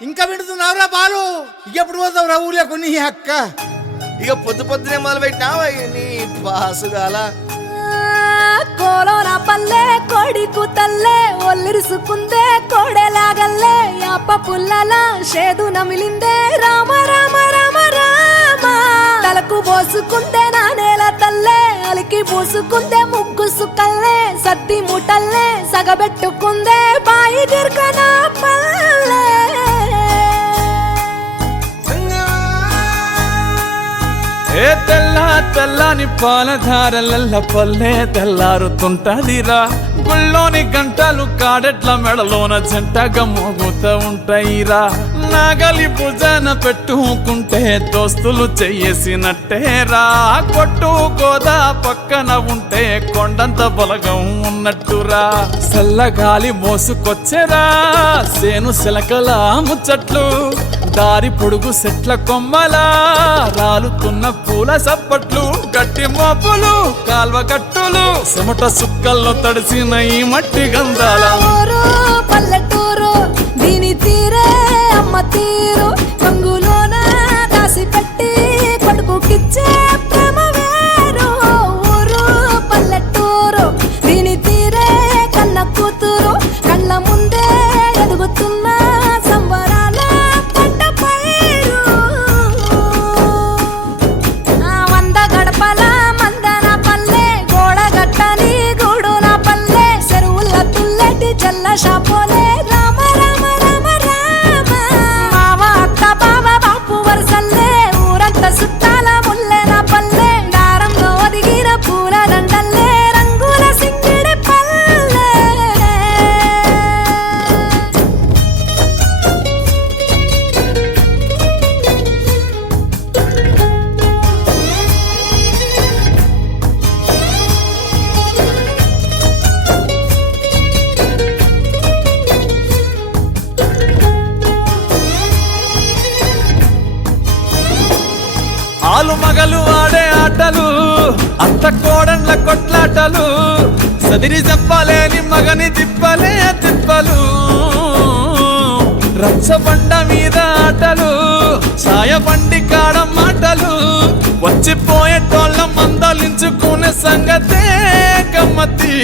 ఇంకా వింటున్నావురా బాలు? ఎప్పుడు పోతావురా ఊర్లో కొన్ని అక్క? ఇక పొద్దునే మొదలు పెట్టినావా నీ పాసుగాల? కోలోన పల్లె కోడి కూతల్లే ఒల్లిరుసుకుందే కోడెలాగల్లే యాప పుల్లల షేదు నమిలిందే రామ రామ రామ రామ తలకు పోసుకుందే నా నేల తల్లే అలికి పూసుకుందే ముగ్గు సుక్కల్లే సత్తి ముటల్లే సగబెట్టుకుందే బాయి గిర్కన పల్లె ఏ తెల్ల తెల్లని పాలధారలల్ల పల్లె తెల్లారుతుంటదిరా గుళ్ళోని గంటలు కాడెట్ల మెడలోన జంటగా మోగుతూ ఉంటాయిరా నాగలి భుజాన పెట్టుకుంటే దోస్తులు చెయ్యేసినట్టేరా కొట్టు గోదా పక్కన ఉంటే కొండంత బలగం ఉన్నట్టురా చల్లగాలి మోసుకొచ్చెరా సేను శిలకల ముచ్చట్లు దారి పొడుగు సెట్ల కొమ్మలా రాలుతున్న పూల సప్పట్లు గట్టి మోపులు కాల్వ కట్టులు చెమట సుక్కల్లో తడిసిన ఈ మట్టి గంధాల పల్లెటూరు దీని తీరే అమ్మ తీరు కంగులోన దాసి పెట్టి కొడుకుకిచ్చే ప్రేమ వేరు ఊరు పల్లెటూరు దీని తీరే కన్న కూతురు కళ్ళ ముందే ఎదుగుతున్న సంబరాల పంట పైరు వంద గడపల మందన పల్లె గోడ గట్టని గూడున పల్లె చెరువుల తుల్లటి జల్ల షాపోలే రామ రామ రామ రామ మావ అక్క బావ బాపు వరసల్లే ఊరంతా సుట్టాల ముల్లెన పల్లె దారంలో ఒదిగిన పూల దండల్లే రంగుల సింగిడి పల్లె ఆలు మగలు ఆడే ఆటలు అత్త కోడళ్ళ కొట్లాటలు సదిరి చెప్పలేని మగని తిప్పలే తిప్పలు రచ్చబండ మీద ఆటలు ఛాయబండి కాడ మాటలు వచ్చిపోయేటోళ్ళ మందలించుకునే సంగతే గమ్మతి